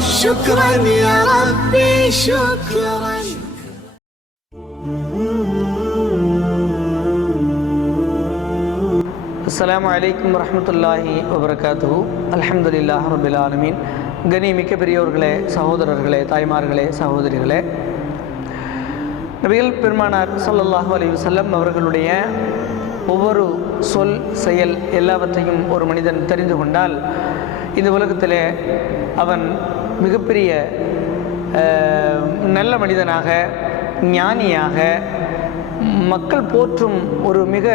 شكرا يا ربي شكرا. அஸ்ஸலாமு அலைக்கும் வரஹ்மத்துல்லாஹி வபரகாத்துஹு. அல்ஹம்துலில்லாஹி ரப்பில் ஆலமீன். கண்ணியமிக்க பெரியோர்களே, சகோதரர்களே, தாய்மார்களே, சகோதரிகளே, நபிகள் பெருமானார் ஸல்லல்லாஹு அலைஹி வஸல்லம் அவர்களுடைய ஒவ்வொரு சொல், செயல் எல்லாவற்றையும் ஒரு மனிதன் தெரிந்து கொண்டால் இந்த உலகத்திலே அவன் மிகப்பெரிய நல்ல மனிதனாக, ஞானியாக, மக்கள் போற்றும் ஒரு மிக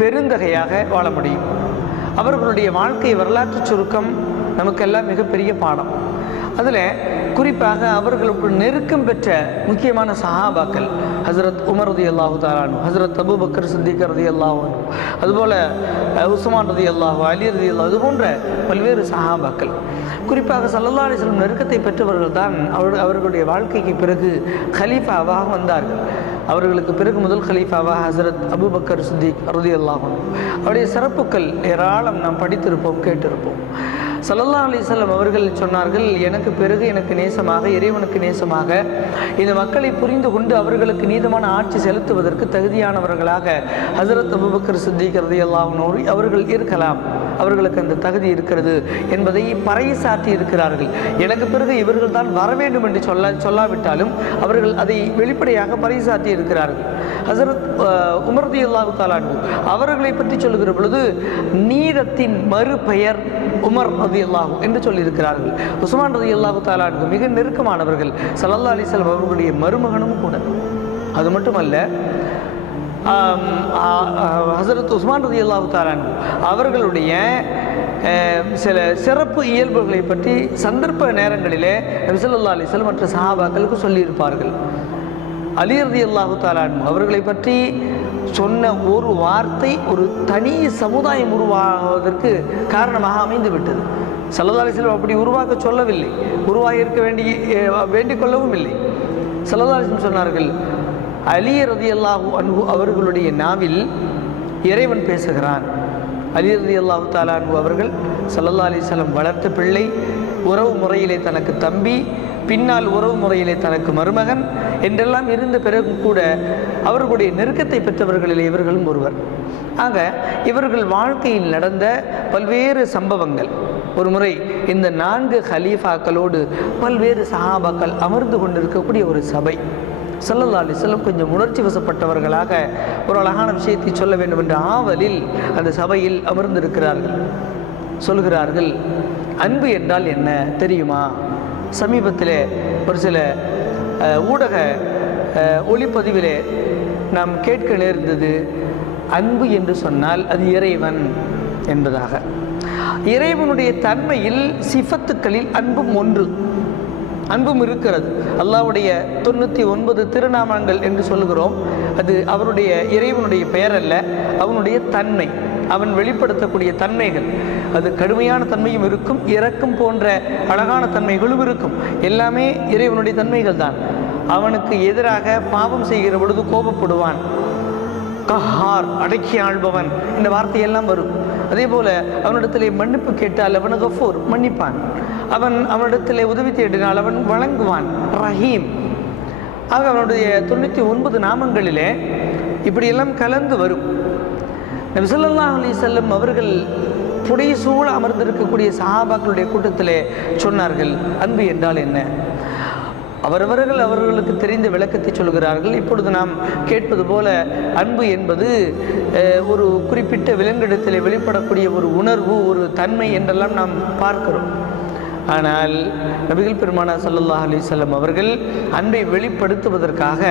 பெருந்தகையாக வாழ முடியும். அவர்களுடைய வாழ்க்கை வரலாற்று சுருக்கம் நமக்கெல்லாம் மிகப்பெரிய பாடம். அதில் குறிப்பாக அவர்களுக்கு நெருக்கம் பெற்ற முக்கியமான சஹாபாக்கள் ஹசரத் உமர் ரலியல்லாஹு தஆலா அன்ஹு, ஹசரத் அபூபக்கர் சித்திக் ரலியல்லாஹு அன்ஹு, அதுபோல் உஸ்மான் ரலியல்லாஹு, அலி ரலியல்லாஹு, இது போன்ற பல்வேறு சஹாபாக்கள். குறிப்பாக ஸல்லல்லாஹு அலைஹி வஸல்லம் நெருக்கத்தை பெற்றவர்கள் தான் அவர்களுடைய வாழ்க்கைக்கு பிறகு கலீஃபாவாக வந்தார்கள். அவர்களுக்கு பிறகு முதல் கலீஃபாவாக ஹசரத் அபூபக்கர் சித்திக் ரலியல்லாஹு அன்ஹு. அவருடைய சிறப்புகள் ஏராளம் நாம் படித்திருப்போம், கேட்டிருப்போம். ஸல்லல்லாஹு அலைஹி வஸல்லம் அவர்கள் சொன்னார்கள், எனக்கு பிறகு எனக்கு நேசமாக, இறைவனுக்கு நேசமாக இந்த மக்களை புரிந்து கொண்டு அவர்களுக்கு நீதமான ஆட்சி செலுத்துவதற்கு தகுதியானவர்களாக ஹசரத் அபூபக்கர் சித்திக் ரலியல்லாஹு அன்ஹு அவர்கள் இருக்கலாம், அவர்களுக்கு அந்த தகுதி இருக்கிறது என்பதை பறைசாற்றி இருக்கிறார்கள். எனக்கு பிறகு இவர்கள் தான் வர வேண்டும் என்று சொல்லாவிட்டாலும் அவர்கள் அதை வெளிப்படையாக பறைசாற்றி இருக்கிறார்கள். ஹசரத் உமர் ரலியல்லாஹு தஆலா அன்ஹு அவர்களை பற்றி சொல்லுகிற பொழுது நீதத்தின் மறுபெயர் உமர் ரலியல்லாஹு என்று சொல்லியிருக்கிறார்கள். உஸ்மான் ரலியல்லாஹு தஆலா அன்ஹு மிக நெருக்கமானவர்கள், ஸல்லல்லாஹு அலைஹி வஸல்லம் அவர்களுடைய மருமகனும் கூட. அது மட்டுமல்ல, ஹசரத் உஸ்மான் ரலியல்லாஹு தஆலா அன்ஹு அவர்களுடைய சில சிறப்பு இயல்புகளை பற்றி சந்தர்ப்ப நேரங்களிலே நபி ஸல்லல்லாஹு அலைஹி வஸல்லம் மற்ற சஹாபாக்களுக்கு சொல்லியிருப்பார்கள். அலி ரலியல்லாஹு தஆலா அன்ஹு அவர்களை பற்றி சொன்ன ஒரு வார்த்தை ஒரு தனி சமுதாயம் உருவாகுவதற்கு காரணமாக அமைந்து விட்டது. ஸல்லல்லாஹு அலைஹி வஸல்லம் அப்படி உருவாக்க சொல்லவில்லை, உருவாகி இருக்க வேண்டிக் கொள்ளவும் இல்லை. ஸல்லல்லாஹு அலைஹி வஸல்லம் சொன்னார்கள், அலி ரலியல்லாஹு அன்ஹு அவர்களுடைய நாவில் இறைவன் பேசுகிறான். அலி ரலியல்லாஹு தஆலா அன்ஹு அவர்கள் ஸல்லல்லாஹு அலைஹி வஸல்லம் வளர்த்த பிள்ளை, உறவு முறையிலே தனக்கு தம்பி, பின்னால் உறவு முறையிலே தனக்கு மருமகன் என்றெல்லாம் இருந்த பிறகு கூட அவர்களுடைய நெருக்கத்தை பெற்றவர்களில் இவர்களும் ஒருவர். ஆக இவர்கள் வாழ்க்கையில் நடந்த பல்வேறு சம்பவங்கள், ஒரு முறை இந்த 4 ஹலீஃபாக்களோடு பல்வேறு சஹாபாக்கள் அமர்ந்து கொண்டிருக்கக்கூடிய ஒரு சபை. ஸல்லல்லாஹு அலைஹி வஸல்லம் கொஞ்சம் உணர்ச்சி வசப்பட்டவர்களாக ஒரு அழகான விஷயத்தை சொல்ல வேண்டும் என்ற ஆவலில் அந்த சபையில் அமர்ந்திருக்கிறார்கள். சொல்கிறார்கள், அன்பு என்றால் என்ன தெரியுமா? சமீபத்தில் ஒரு சில ஊடக ஒளிப்பதிவிலே நாம் கேட்க நேர்ந்தது, அன்பு என்று சொன்னால் அது இறைவன் என்பதாக. இறைவனுடைய தன்மையில் சிஃபத்துக்களில் அன்பும் ஒன்று, அன்பும் இருக்கிறது. அல்லாஹ்வுடைய 99 திருநாமங்கள் என்று சொல்லுகிறோம். அது அவருடைய இறைவனுடைய பெயர் அல்ல, அவனுடைய தன்மை, அவன் வெளிப்படுத்தக்கூடிய தன்மைகள். அது கடுமையான தன்மையும் இருக்கும், இரக்கம் போன்ற அழகான தன்மைகளும் இருக்கும். எல்லாமே இறைவனுடைய தன்மைகள் தான். அவனுக்கு எதிராக பாவம் செய்கிற பொழுது கோபப்படுவான். கஹார், அடக்கி ஆள்பவன், இந்த வார்த்தையெல்லாம் வரும். அதே போல அவனிடத்திலே மன்னிப்பு கேட்டால் அவன் கஃபூர், மன்னிப்பான். அவனிடத்திலே உதவி தேடினால் அவன் வழங்குவான், ரஹீம். ஆக அவனுடைய 99 நாமங்களிலே இப்படியெல்லாம் கலந்து வரும். நபி ஸல்லல்லாஹு அலைஹி வஸல்லம் அவர்கள் புடைசூழ அமர்ந்திருக்கக்கூடிய சஹாபாக்களுடைய கூட்டத்திலே சொன்னார்கள், அன்பு என்றால் என்ன? அவர்களுக்கு தெரிந்த விளக்கத்தை சொல்கிறார்கள். இப்பொழுது நாம் கேட்பது போல அன்பு என்பது ஒரு குறிப்பிட்ட விலங்கிடத்தில் வெளிப்படக்கூடிய ஒரு உணர்வு, ஒரு தன்மை என்றெல்லாம் நாம் பார்க்கிறோம். ஆனால் நபிகள் பெருமானார் ஸல்லல்லாஹு அலைஹி வஸல்லம் அவர்கள் அன்பை வெளிப்படுத்துவதற்காக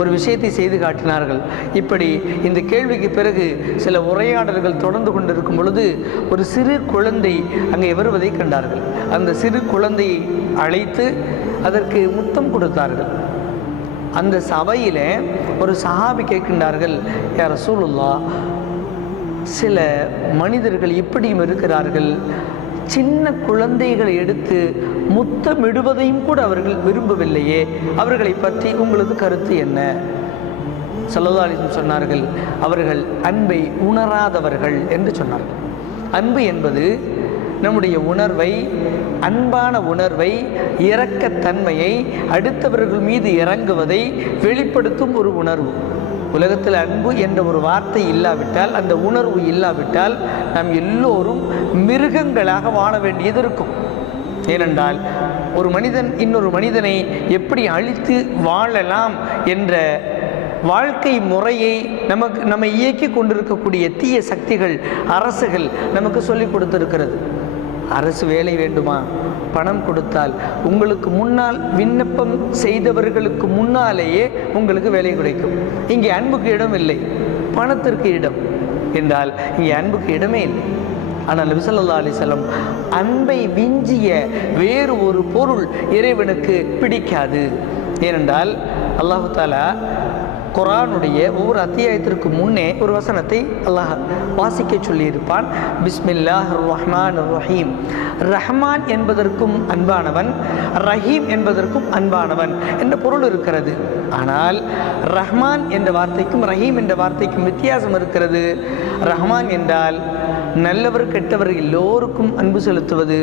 ஒரு விஷயத்தை செய்து காட்டினார்கள். இப்படி இந்த கேள்விக்கு பிறகு சில உரையாடல்கள் தொடர்ந்து கொண்டிருக்கும் பொழுது ஒரு சிறு குழந்தை அங்கே வருவதை கண்டார்கள். அந்த சிறு குழந்தையை அழைத்து அதற்கு முத்தம் கொடுத்தார்கள். அந்த சபையில் ஒரு சஹாபி கேட்கின்றார்கள், யா ரசூலுல்லாஹ், சில மனிதர்கள் இப்படியும் இருக்கிறார்கள், சின்ன குழந்தைகளை எடுத்து முத்தமிடுவதையும் கூட அவர்கள் விரும்பவில்லையே, அவர்களை பற்றி உங்களது கருத்து என்ன? ஸல்லல்லாஹு அலைஹி வஸல்லம் சொன்னார்கள், அவர்கள் அன்பை உணராதவர்கள் என்று சொன்னார்கள். அன்பு என்பது நம்முடைய உணர்வை, அன்பான உணர்வை, இரக்கத்தன்மையை, அடுத்தவர்கள் மீது இறங்குவதை வெளிப்படுத்தும் ஒரு உணர்வு. உலகத்தில் அன்பு என்ற ஒரு வார்த்தை இல்லாவிட்டால், அந்த உணர்வு இல்லாவிட்டால் நாம் எல்லோரும் மிருகங்களாக வாழ வேண்டியது இருக்கும். ஏனென்றால் ஒரு மனிதன் இன்னொரு மனிதனை எப்படி அழித்து வாழலாம் என்ற வாழ்க்கை முறையை நம்மை இயக்கி கொண்டிருக்கக்கூடிய தீய சக்திகள், அரசுகள் நமக்கு சொல்லிக் கொடுத்திருக்கிறது. அரசு வேலை வேண்டுமா? பணம் கொடுத்தால் உங்களுக்கு முன்னால் விண்ணப்பம் செய்தவர்களுக்கு முன்னாலேயே உங்களுக்கு வேலை கிடைக்கும். இங்கே அன்புக்கு இடம் இல்லை, பணத்திற்கு இடம் என்றால் இங்கே அன்புக்கு இடமே இல்லை. ஆனால் நபி ஸல்லல்லாஹு அலைஹி வஸல்லம் அன்பை விஞ்சிய வேறு ஒரு பொருள் இறைவனுக்கு பிடிக்காது. ஏனென்றால் அல்லாஹு தஆலா குர்ஆனுடைய ஒவ்வொரு அத்தியாயத்திற்கு முன்னே ஒரு வசனத்தை அல்லாஹ் வாசிக்க சொல்லியிருப்பான். பிஸ்மில்லாஹிர் ரஹ்மானிர் ரஹீம். ரஹ்மான் என்பதற்கும் அன்பானவன், ரஹீம் என்பதற்கும் அன்பானவன் என்ற பொருள் இருக்கிறது. ஆனால் ரஹ்மான் என்ற வார்த்தைக்கும் ரஹீம் என்ற வார்த்தைக்கும் வித்தியாசம் இருக்கிறது. ரஹ்மான் என்றால் நல்லவர் கெட்டவர் எல்லோருக்கும் அன்பு செலுத்துவது.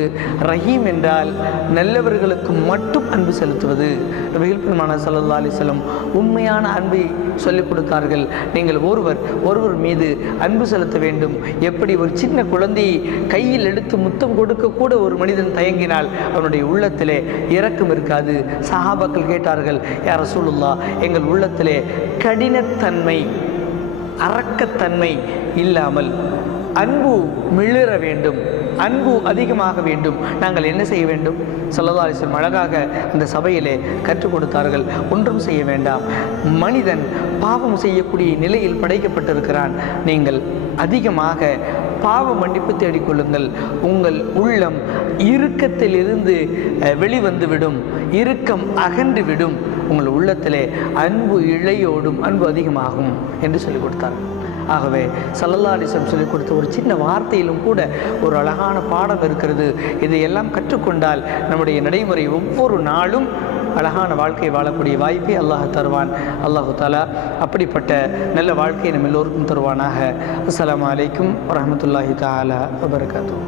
ரஹீம் என்றால் நல்லவர்களுக்கு மட்டும் அன்பு செலுத்துவது. நபிகள் பெருமானார் ஸல்லல்லாஹு அலைஹி வஸல்லம் உண்மையான அன்பை சொல்லிக் கொடுத்தார்கள். நீங்கள் ஒருவர் மீது அன்பு செலுத்த வேண்டும். எப்படி ஒரு சின்ன குழந்தையை கையில் எடுத்து முத்தம் கொடுக்க கூட ஒரு மனிதன் தயங்கினால் அவனுடைய உள்ளத்திலே இரக்கம் இருக்காது. சஹாபாக்கள் கேட்டார்கள், யா ரசூலுல்லாஹ், எங்கள் உள்ளத்திலே கடினத்தன்மை, அரக்கத்தன்மை இல்லாமல் அன்பு மிளிர வேண்டும், அன்பு அதிகமாக வேண்டும், நாங்கள் என்ன செய்ய வேண்டும்? ஸல்லல்லாஹு அலைஹி வஸல்லம் அழகாக அந்த சபையிலே கற்றுக் கொடுத்தார்கள். ஒன்றும் செய்ய வேண்டாம். மனிதன் பாவம் செய்யக்கூடிய நிலையில் படைக்கப்பட்டிருக்கிறான். நீங்கள் அதிகமாக பாவ மன்னிப்பு தேடிக்கொள்ளுங்கள். உங்கள் உள்ளம் இறுக்கத்திலிருந்து வெளிவந்துவிடும், இறுக்கம் அகன்று விடும். உங்கள் உள்ளத்திலே அன்பு இழையோடும், அன்பு அதிகமாகும் என்று சொல்லிக் கொடுத்தார்கள். ஆகவே ஸல்லல்லாஹு அலைஹி வஸல்லம் சொல்லிக் கொடுத்த ஒரு சின்ன வார்த்தையிலும் கூட ஒரு அழகான பாடம் இருக்கிறது. இதையெல்லாம் கற்றுக்கொண்டால் நம்முடைய நடைமுறை ஒவ்வொரு நாளும் அழகான வாழ்க்கை வாழக்கூடிய வாய்ப்பை அல்லாஹ் தருவான். அல்லாஹு தஆலா அப்படிப்பட்ட நல்ல வாழ்க்கையை நம்ம எல்லோருக்கும் தருவானாக. அஸ்ஸலாமு அலைக்கும் வரஹ்மத்துல்லாஹி தஆலா வபரகாத்துஹு.